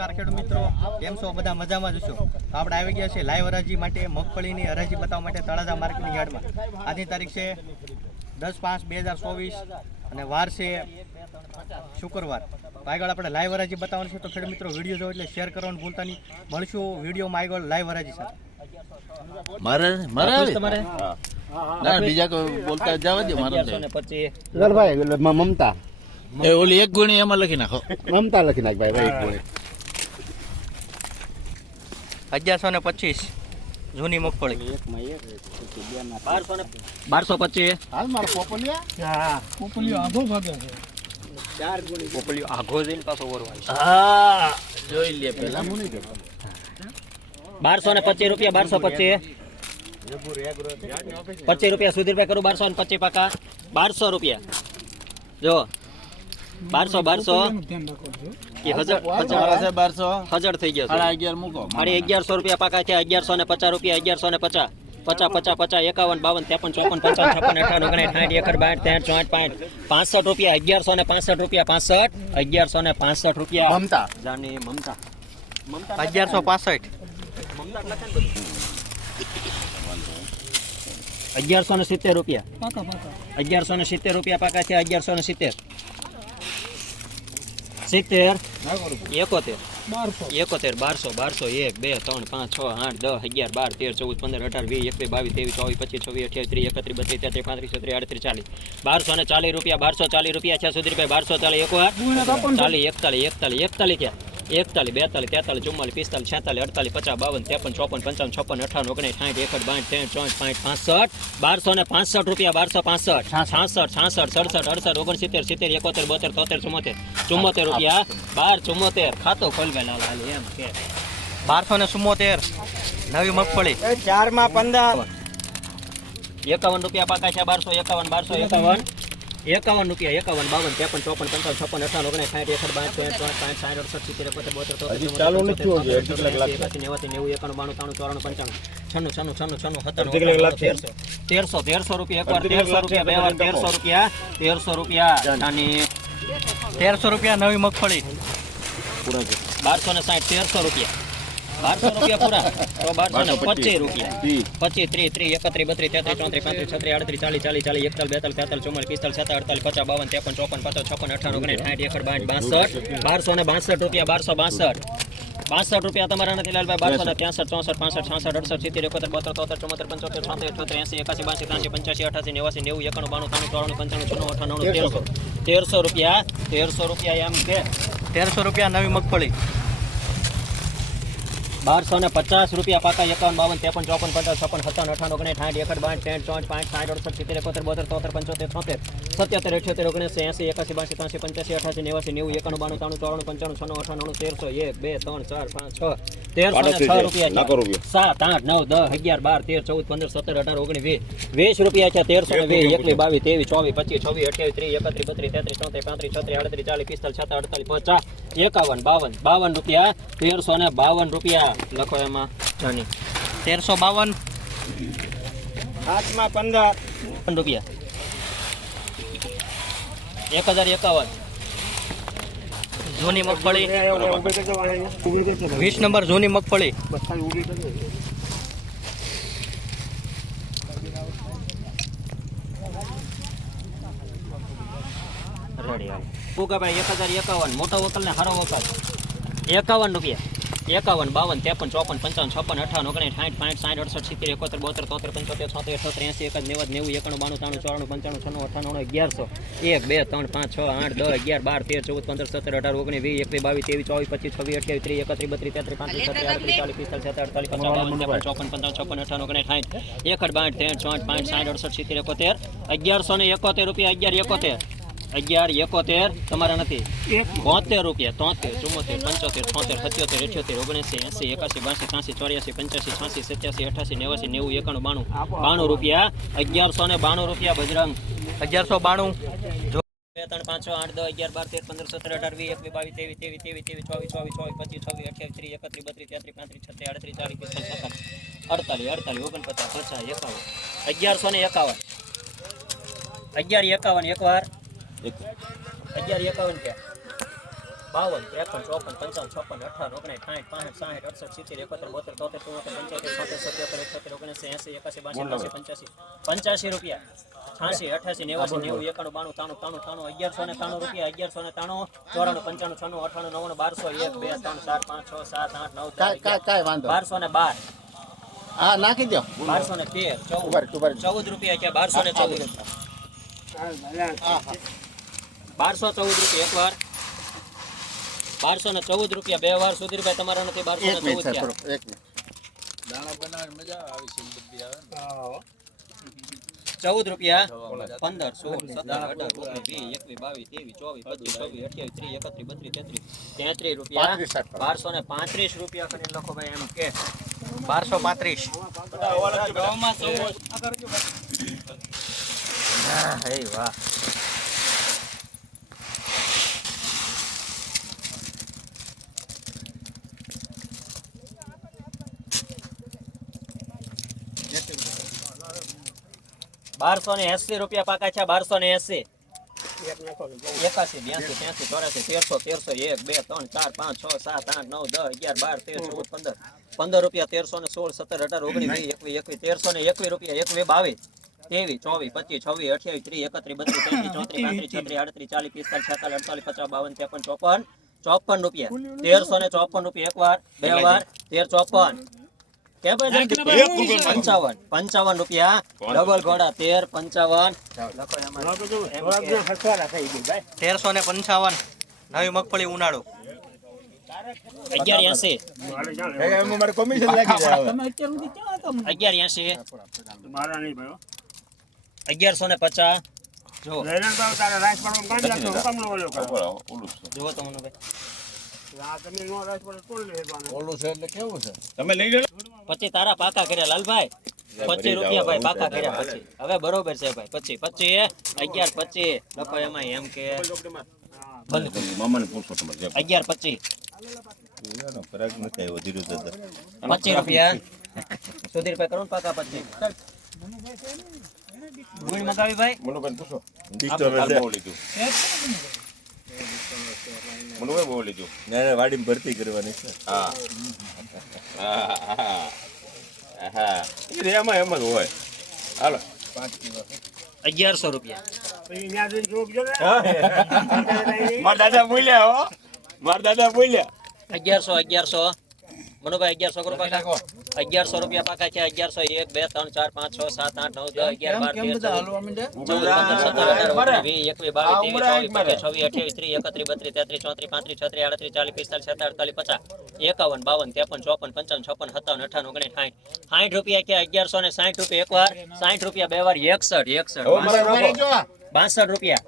નમસ્કાર ખેડૂત મિત્રો. કેમ છો? બધા મજામાં જ છો? તો આપણે આવી ગયા છે લાઈવ હરાજી માટે મગફળીની હરાજી બતાવવા માટે તળાજા માર્કેટની યાર્ડમાં. આજની તારીખ છે દસ પાંચ બે હજાર ચોવીસ અને વાર છે શુક્રવાર. તો આગળ આપણે લાઈવ હરાજી બતાવવાની છે. તો ખેડૂત મિત્રો વીડિયો જોવો એટલે શેર કરવાનું ભૂલતા નહીં. મળશું વિડીયોમાં આગળ લાઈવ હરાજી સાથે. મારે મારે છે તમારે? ના બીજા કોઈ બોલતા જવા દે મારે અગિયારસો ને પચીસ ભાઈ એટલે મ- મમતા. એ ઓલી એક ગુણી એમાં લખી નાખો. મમતા લખી નાખ ભાઈ એક ગોળી. અગિયારસો ને પચીસ. જૂની મગફળી. બારસો પચીસ. હાલ મારો પોપલિયા? પોપલીઓ આઘો જઈને પાછો ઓરવાય હા જોઈ લે પેલા. બારસો ને પચીસ રૂપિયા બારસો પચીસ. પચીસ રૂપિયા સુધીરભાઈ કરું બારસો ને પચીસ પાકા. બારસો રૂપિયા. જો. બારસો બારસો. કે હજાર હજાર બારસો. હજાર થઈ ગયા સાડા અગિયાર મૂકો. મારી અગિયારસો રૂપિયા પાકા થયા. અગિયારસો ને પચાસ રૂપિયા અગિયારસો ને પચાસ. પચાસ પચાસ પચાસ એકાવન બાવન ત્રેપન ચોપન પંચાવન છપ્પન અઠાવન ઓગણીસ સાઠ એકર બાઠ ત્રણ ચોઠ પાંચ પાસઠ રૂપિયા અગિયારસો ને પાસઠ રૂપિયા પાસઠ અગિયારસો ને પાસઠ રૂપિયા. મમતા. જાની મમતા. મમતા અગિયારસો પાસઠ. અગિયારસો ને સિત્તેર રૂપિયા. અગિયારસો ને સિત્તેર રૂપિયા પાકા છે અગિયારસો ને સિત્તેર. સિત્તેર. એકોતેર. એકોતેર બારસો બારસો એક બે ત્રણ પાંચ છ આઠ દસ અગિયાર બાર તેર ચૌદ પંદર અઢાર વીસ એકવીસ બાવીસ ત્રેવીસ ચોવીસ પચીસ છવ્વીસ અઠ્યાવીસ ત્રીસ એકત્રીસ બત્રીસ તેત્રીસ પાંત્રીસ છત્રીસ આડત્રીસ ચાલીસ. બારસો ને ચાલીસ રૂપિયા બારસો ચાલીસ રૂપિયા છે સુધી રૂપિયા બારસો ચાલીસ એક વાર ચાલીસ એકતાલીસ એકતાલીસ એકતાલીસ ક્યાં એકતાલીસ બેતાલીસ તેતાલીસ ચુમ્માલીસ પિસ્તાલીસ છેતાલીસ અડતાલીસ પચાસ બાવન ત્રેપન ચોપન પંચાવન છપ્પન અઠાવન ઓગણીસ સાઠ એકસઠ બાઠ ત્રણ ચોઠ પાંચ પાસઠ બારસો ને પાસઠ રૂપિયા બારસો પાસઠ છાસઠ. છાસઠ સડસઠ અડસઠ ઓગણસિત્તેર સિત્તેર એકોતેર બોતેર તોતેર ચુમ્મોતેર ચુમ્મોતેર રૂપિયા બાર ચુમ્મોતેર. ખાતો ખોલવે લાલ હાલ એમ કે. બારસો ને ચુમ્મોતેર. નવી મગફળી. ચારમાં પંદર. એકાવન રૂપિયા પાકા છે બારસો એકાવન બારસો એકાવન. એકાવન રૂપિયા એકાવન બાવન ત્રેપન ચોપન પંચાવન છપ્પન અઠાવન ઓગણીસ સાઠ એકસઠ બાર ચોસઠ સાઠ સાઠ અડસઠ સિત્તેર એકોતેર બોતેર એકાસી નેવાસી નેવું એકાણું બાણું ત્રાણું ચોરાણું પંચાણું છન્નું છન્નું છન્નું છન્નું સત્તર તેરસો તેરસો તેરસો રૂપિયા એકવાર તેરસો રૂપિયા બે વાર તેરસો રૂપિયા તેરસો રૂપિયા અને તેરસો રૂપિયા નવી મગફળી. બારસો ને સાઠ તેરસો રૂપિયા. બારસો રૂપિયા પૂરા. તો બારસો ને પચીસ રૂપિયા. પચીસ ત્રીસ ત્રીસ એકત્રીસ બત્રીસ તેત્રીસ ચોત્રીસ પાંત્રીસ છત્રીસ આડત્રીસ ચાલીસ ચાલીસ ચાલીસ એકતાલીસ બેતાલીસ તેતાલીસ ચુમ્માલીસ પિસ્તાલીસ સત્તર અડતાલીસ પચાસ બાવન ત્રેપન ચોપન પચાસ છપ્પન અઠાવન ઓગણીસ સાઠ એકડ બાઠ બાસઠ. બારસો ને બાસઠ રૂપિયા બારસો બાસઠ. બાસઠ રૂપિયા તમારા નથી લાલભાઈ બારસો ને ત્યાસઠ ચોસઠ પાંસઠ છાસઠ અડસઠ સિત્તેર એકોતેર બોતેર તોતેર ચુમ્મોતેર પંચોતેર છોતેર અઠોતેર એસી એકાસી બાસી ત્રાસી પંચ્યાસી અઠાસી નેવાસી નેવું એકાણું બાણું ત્રાણું ચોરાણું પંચાણું છન્નું અઠાણું તેરસો. તેરસો રૂપિયા તેરસો રૂપિયા એમ કે. તેરસો રૂપિયા નવી મગફળી. બારસો ને પચાસ રૂપિયા પાકા એકાવન બાવન ત્રેપન ચોપન પચાસ છપ્પન સત્તાવન અઠાણું ઓગણીસ સાઠ એકડ બાઠ ત્રેણ ચોંચ પાંચ સાઠ અડસઠ સિત્તેર એકોતેર બોતેર તોતેર પંચોતેર છોતેર સત્યોતેર અઠ્યોતેર ઓગણીસ એસી એકાસી બાસી ત્રાસી પંચ્યાસી અઠાસી નેવાસી નેવું એકાણું બાણું ત્રાણું ચોરાણું પંચાણું છનું અઠાણું તેરસો એક બે ત્રણ ચાર પાંચ છ તેરસો ને છ રૂપિયા સાત આઠ નવ દસ અગિયાર બાર તેર ચૌદ પંદર સત્તર અઢાર ઓગણીસ વીસ વીસ રૂપિયા છે તેરસો ને વીસ એકવીસ બાવીસ ત્રેવીસ ચોવીસ પચીસ છવ્વીસ અઠ્યાવીસ ત્રીસ એકત્રીસ બત્રીસ તેત્રીસ ચોત્રીસ પાંત્રીસ છત્રીસ આડત્રીસ ચાલીસ પિસ્તાલીસ છત્રીસ અડતાલીસ પચાસ એકાવન બાવન બાવન રૂપિયા તેરસો ને બાવન રૂપિયા. લખો એમાં જાની. તેરસો બાવન. હાથમાં પંદર. રૂપિયા. એક હજાર એકાવન. જૂની મગફળી. વીસ નંબર જૂની મગફળી. ફૂગાભાઈ એક હજાર એકાવન. મોટો વકલ ને હારો વકલ. એકાવન રૂપિયા. એકાવન બાવન ત્રેપન ચોપન પંચાવન છપ્પન અઠાવન ઓગણીસ સાઠ પાંઠ સાઠ અડસઠ સિત્તેર એકોતેર બોતેર તોતેર પંચોતેર છોતેર અઠોતેર એસી એક નેવું નેવું એકાણું બાણું ત્રાણું ચોરાણું પંચાણું છન્નું અઠાણું અગિયારસો. એક બે ત્રણ પાંચ છ આઠ દસ અગિયાર બાર તેર ચૌદ પંદર સત્તર અઢાર ઓગણીસ વીસ એકવીસ બાવીસ ત્રેવીસ ચોવીસ પચીસ છવ્વીસ અઠ્યાવીસ ત્રીસ એકત્રીસ બત્રીસ તેત્રીસ પાંત્રીસ છત્રીસ આડત્રીસ ચાલીસ પિસ્તાલીસ સત્તર અડતાલીસ પંચાવન ત્રેપન ચોપન પંચાવન છપ્પન અઠાણું ઓગણીસ સાઠ. એકડ બાઠ ત્રણ ચોઠ પાંચ સાઠ અડસઠ સિત્તેર એકોતેર અગિયારસો ને એકોતેર રૂપિયા અગિયાર એકોતેર. અગિયાર એકોતેર તમારા નથી. બોતેર રૂપિયા તોતેર ચુમ્મોતેર પંચોતેર છોતેર સત્યોતેર અઠ્યોતેર ઓગણસી એસી એકાસી બાસી ત્રાસી ચોર્યાસી પંચ્યાસી છ્યાસી સત્યાસી અઠાસી નેવાસી નેવું એકાણું બાણું. બાણું રૂપિયા અગિયારસો ને બાણું રૂપિયા બજરંગ. અગિયારસો બાણું. બે ત્રણ પાંચ છ આઠ દસ અગિયાર બાર તેર પંદર સત્તર અઢાર વીસ એકવીસ બાવીસ તેવી ત્રેવીસ ત્રેવીસ ત્રેવીસ ચોવીસ ચોવીસ ચોવીસ પચીસ છવ્વીસ અઠ્યાવીસ ત્રીસ એકત્રીસ બત્રીસ તેત્રીસ પાંત્રીસ છત્રીસ આડત્રીસ ચાલીસ પિસ્તાલીસ સત્તાવીસ અડતાલીસ અડતાલીસ ઓગણપચાસ પચાસ એકાવન અગિયારસો ને એકાવન. અગિયાર એકાવન એકવાર. અગિયાર એકાવન કે બાવન ત્રેપન ચોપન પંચાવન છપ્પન અઠાવન ઓગણીસ સાઠ પાંસઠ સાઠ અડસઠ સિત્તેર એકોતેર બોતેર તોતેર ચુમ્મોતેર પંચોતેર છોતેર સત્યોતેર અઠ્યોતેર ઓગણસી એસી એકાસી બાસી પંચ્યાસી પંચ્યાસી રૂપિયા. છાસી અઠાસી નેવાસી નેવું એકાણું બાણું તાણું તાણું તાણું અગિયારસો ને તાણું રૂપિયા અગિયારસો ને તાણું ચોરાણું પંચાણું છન્નું અઠાણું નવ્વાણું બારસો એક બે ત્રણ ચાર પાંચ છ સાત આઠ નવ. બારસો ને બાર. હા નાખી દો બારસો ને તેર ચૌદ. ચૌદ રૂપિયા ક્યાં? બારસો ને ચૌદ. બારસો ચૌદ રૂપિયા એક વાર. બારસો ને ચૌદ રૂપિયા બે વાર સુધીરભાઈ તમારા નથી બારસો ને ચૌદ સાહેબ થયા. થોડું, એક મિનિટ. દાણા બનાવવાની મજા આવે છે બધી આવે ને. ચૌદ રૂપિયા? પંદર સોળ સત્તર અઢાર ઓગણીસ વીસ એકવીસ બાવીસ ત્રેવીસ ચોવીસ પચીસ છવ્વીસ અઠ્યાવીસ ત્રીસ એકત્રીસ બત્રીસ તેત્રીસ તેત્રીસ રૂપિયા. બારસો ને પાંત્રીસ રૂપિયા કરીને લખો ભાઈ એમ કે. બારસો પાંત્રીસ. હા હે વાહ. બારસો ને એસી રૂપિયા પાકા છે બારસો ને એસી એકાસી બ્યાસી ત્યાંસી ચોરાસી તેરસો તેરસો એક બે ત્રણ ચાર પાંચ છ સાત આઠ નવ દસ અગિયાર બાર તેર ચૌદ પંદર. પંદર રૂપિયા તેરસો ને સોળ સત્તર અઢાર ઓગણીસ વીસ એકવીસ એકવીસ તેરસો ને એકવીસ રૂપિયા એકવીસ બાવીસ ત્રેવીસ ચોવીસ પચીસ છવ્વીસ અઠ્યાવીસ ત્રીસ એકત્રીસ બત્રીસ ત્રીસ ચોત્રીસ પાંત્રીસ છત્રીસ આડત્રીસ ચાલીસ પિસ્તાલીસ છેતાલીસ અડતાલીસ પચાસ બાવન ત્રેપન ચોપન ચોપન રૂપિયા. તેરસો ને ચોપન રૂપિયા એક વાર બે વાર તેર ચોપન? પંચાવન. પંચાવન રૂપિયા. ડબલ ઘોડા તેર પંચાવન. તેરસો ને પંચાવન. નવી મગફળી ઉનાળો. અગિયાર એસી. અગિયાર એસી. અગિયારસો ને પચાસ. જો જુઓ તમને ઓલું છે એટલે કેવું છે? પછી તારા પાકા કર્યા લાલભાઈ? પચીસ રૂપિયા ભાઈ પાકા કર્યા પછી. હવે બરોબર છે ભાઈ પછી પચીસ અગિયાર પચીસ. લખો એમાં એમ કે. બંધ મામાને પૂછો તમારે અગિયાર પચીસ. ફરક નથી આવ્યો ધીરે ધીરે પચીસ રૂપિયા. સુધીરભાઈ કરો ને પાકા પચીસ ગુણ મગાવી ભાઈ. મનુભાઈ પૂછો. મનુભાઈ બહુ લીધું. વાડીમાં ભરતી કરવાની છે. હા હા હા. હા એ એમાં એમ જ હોય હાલો અગિયારસો રૂપિયા. મારા દાદા બોલ્યા હો. મારા દાદા બોલ્યા. અગિયારસો અગિયારસો. મનુભાઈ અગિયારસો કરો પાકા અગિયારસો રૂપિયા પાકા છે અગિયારસો એક બે ત્રણ ચાર પાંચ છ સાત આઠ નવ દસ અગિયાર બાર તેર ચૌદ ચૌદ પંદર સત્તર અઢાર વીસ એકવીસ બાવીસ ત્રેવીસ ચોવીસ પચીસ છવ્વીસ અઠ્યાવીસ ત્રીસ એકત્રીસ બત્રીસ તેત્રીસ ચોત્રીસ પાંત્રીસ છત્રીસ આડત્રીસ ચાલીસ પિસ્તાલીસ છત્રીસ અડતાલીસ પચાસ. એકાવન બાવન ત્રેપન ચોપન પંચાવન છપ્પન સત્તાવન અઠાવન ઓગણીસ સાઠ સાઠ રૂપિયા કે અગિયારસો ને સાઠ રૂપિયા એક વાર સાઠ રૂપિયા બે વાર એકસઠ એકસઠ. બાસઠ રૂપિયા.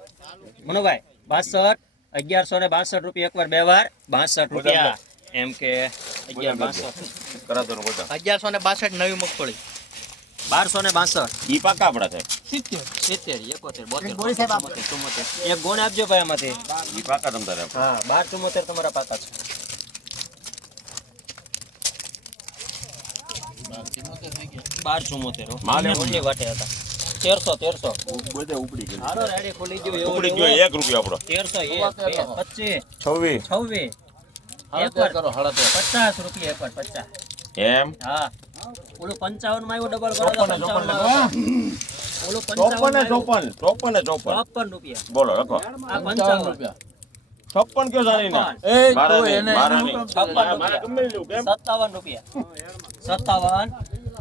મનુભાઈ બાસઠ અગિયારસો ને બાસઠ રૂપિયા એક વાર બે વાર. બાસઠ રૂપિયા. એમ કે અગિયારસો ને બાસઠ. નવી મગફળી. બારસો ને બાસઠ. ઈ પાકા આપડા છે? સિત્તેર. એકોતેર બોતેર. ચુમ્મોતેર ચુમ્મોતેર એક ગુણ આપજો ભાઈ આમાંથી. ઈ પાકા તમારે હા બાર ચુમ્મોતેર તમારા પાકા છે. બાર ચુમ્મોતેર માલ વાટે હતા. તેરસો તેરસો. બધે ઉપડી ગયું હાલો રેડી ખુલી ગયું એવું ઉપડી ગયો એક રૂપિયા આપડો તેરસો એક પચીસ. છવ્વીસ. છવ્વીસ. પચાસ રૂપિયા એક પચાસ. એમ? હા. ઓલું પંચાવનમાં આવ્યું ડબલ કરો ચોપન ને ચોપન ચોપન ચોપન ચોપન. રૂપિયા. બોલો લખો. આ પંચાવન પંચાવન. રૂપિયા. છપ્પન કયો જાણી ના સત્તાવન રૂપિયા. સત્તાવન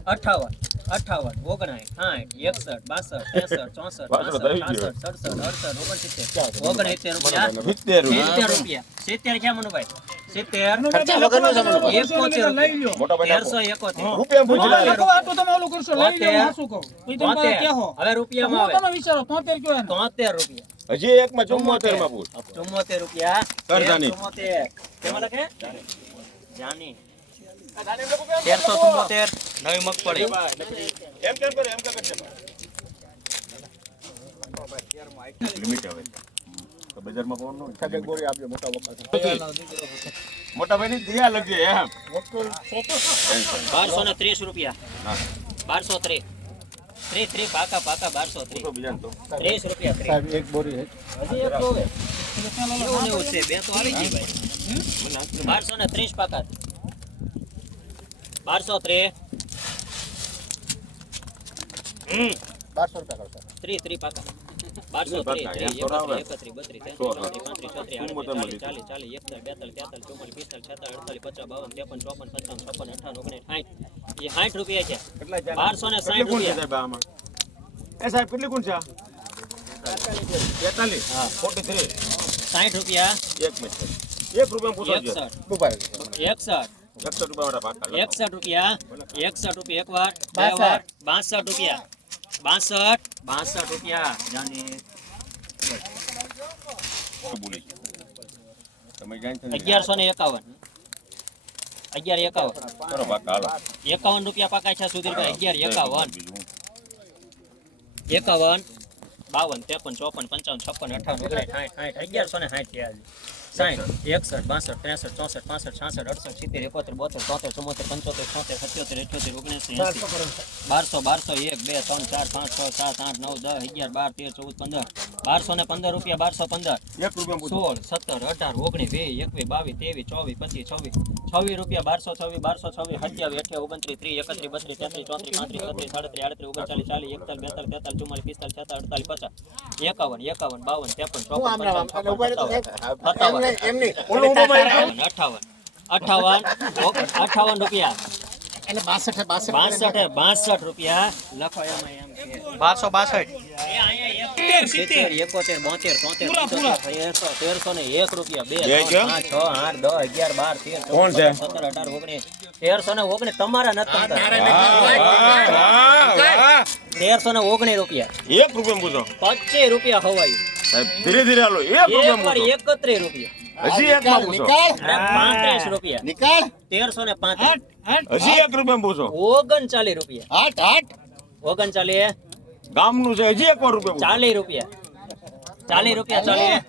અઠાવન. અઠાવન ઓગણાઠ સાઠ એકસઠ બાસઠ ત્રેસઠ ચોસઠ પાછળ પાસઠ થઈ ગયો. છાસઠ સડસઠ અડસઠ ઓગણસિત્તેર ઓગણસિત્તેર રૂપિયા. સિત્તેર રૂપિયા. સિત્તેર રૂપિયા. સિત્તેર ક્યાં મનુભાઈ? સિત્તેર? ખર્ચા વગરનું છે મનુભાઈ. એકોતેર રૂપિયા મોટા ભાઈ તેરસો એકોતેર. રૂપિયા પૂછી બોતેર લે. રૂપિયા. બોતેર. હવે રૂપિયામાં આવે. તોતેર રૂપિયા. હજી એકમાં ચુમ્મોતેરમાં પૂછ ચુમ્મોતેર રૂપિયા. કરજાની. ચુમ્મોતેર. કેમાં લખે? જાની. તેરસો ચુમ્મોતેર નવી મગફળી. એમ કેમ કરે એમ કેમ કરશે લિમિટ હવે. બજારમાં પવન નો સાહેબ, આપજો, મોટા વખત. મોટા ભાઈ ની દિયા લગજે એમ. બારસો ને ત્રીસ રૂપિયા. બારસો ત્રીસ. ત્રીસ ત્રીસ પાકા પાકા બારસો ત્રીસ. ત્રીસ રૂપિયા સાહેબ, એક બોરી હજી એક જોવે. એવું ને એવું છે? બે તો આવી ગઈ ભાઈ. બારસો ને ત્રીસ પાકા. બારસો ત્રીસ બારસો રૂપિયા કરશે ત્રી ત્રી પાકા. બારસો ત્રીસ ત્રીસ બત્રીસ તેત્રીસ પાંત્રીસ છત્રીસ આડત્રીસ ચાલીસ ચાલીસ એકતાલીસ બેતાલીસ તેતાલીસ ચુમ્માલીસ પિસ્તાલીસ છેતાલીસ અડતાલીસ પચાસ બાવન ત્રેપન ચોપન પંચાવન છપ્પન અઠાવન ઓગણીસ સાઠ એ સાઠ રૂપિયા છે. બારસો ને સાઠ રૂપિયા. એ સાહેબ કેટલી ગુણ છે તેતાલીસ હા. ફોર્ટી થ્રી સાઠ રૂપિયા. એક મિનિટ. એક રૂપિયા પૂછો એકસઠ. રહેજો. એકસઠ એકસો રૂપિયા વાળા એકસઠ રૂપિયા. એકસઠ રૂપિયા એક વાર બે વાર બાસઠ રૂપિયા. બાસઠ. બાસઠ રૂપિયા જાની. અગિયારસો ને એકાવન. અગિયાર એકાવન. કરો પાકા હાલો એકાવન રૂપિયા પાકા છે સુધીરભાઈ અગિયાર એકાવન. એકાવન બાવન ત્રેપન ચોપન પંચાવન છપ્પન અઠાવન ઓગણીસ સાઠ સાઠ અગિયારસો ને સાઠ થયા સાઠ એકસઠ બાસઠ ત્રેસઠ ચોસઠ પાસઠ છાસઠ અડસઠ સિત્તેર એકોતેર બોતેર તોતેર ચુમ્મોતેર પંચોતેર છોતેર સત્યોતેર અઠ્યોતેર ઓગણસી બારસો બારસો એક બે ત્રણ ચાર પાંચ છ સાત આઠ નવ દસ અગિયાર બાર તેર ચૌદ પંદર બારસો ને પંદર રૂપિયા બારસો પંદર એક રૂપિયા પૂછો સોળ સત્તર અઢાર ઓગણીસ વીસ એકવીસ બાવીસ ત્રેવીસ ચોવીસ પચીસ છવ્વીસ છવ્વીસ રૂપિયા બારસો છવ્વીસ બારસો છવ્વીસ સત્યાવીસ અઠ્યાવીસ ઓગણત્રીસ ત્રીસ એકત્રીસ બત્રીસ તેત્રીસ ચોત્રીસ પાંત્રીસ છત્રીસ સાડત્રીસ આડત્રીસ ઓગણચાલીસ ચાલીસ એકતાલીસ બેતાલીસ તેતાલીસ ચુમ્માલીસ પિસ્તાલીસ છેતાલીસ અડતાલીસ પચાસ એકાવન એકાવન બાવન ત્રેપન ચોપન. પંચાવન. સત્તાવન. અઠાવન. રૂપિયા. એટલે બાસઠ બાસઠ બાસઠ બાસઠ રૂપિયા. લખો એમાં બારસો બાસઠ. એકોતેર બોતેર તોતેર તેરસો તેરસો ને એક રૂપિયા. બે બે પાંચ છ આઠ દસ અગિયાર બાર તેર કોણ છે? સત્તર અઢાર ઓગણીસ. તેરસો ને ઓગણીસ તમારા નથી તેરસો ને ઓગણીસ રૂપિયા. એક રૂપિયા પૂછો. પચીસ રૂપિયા હવાયું. સાહેબ ધીરે ધીરે હાલો એક રૂપિયા એકત્રીસ રૂપિયા. હજી એક માં પૂછો. પાંત્રીસ રૂપિયા. નિકાલ. તેરસો ને પાંત્રીસ. હજી એક રૂપિયા પૂછો. ઓગણચાલીસ રૂપિયા. હટ હટ ઓગણચાલીસ. ગામનું છે હજી એક વાર રૂપિયા ચાલીસ રૂપિયા. ચાલીસ રૂપિયા ચાલીસ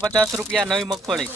પચાસ રૂપિયા નવી મગફળી.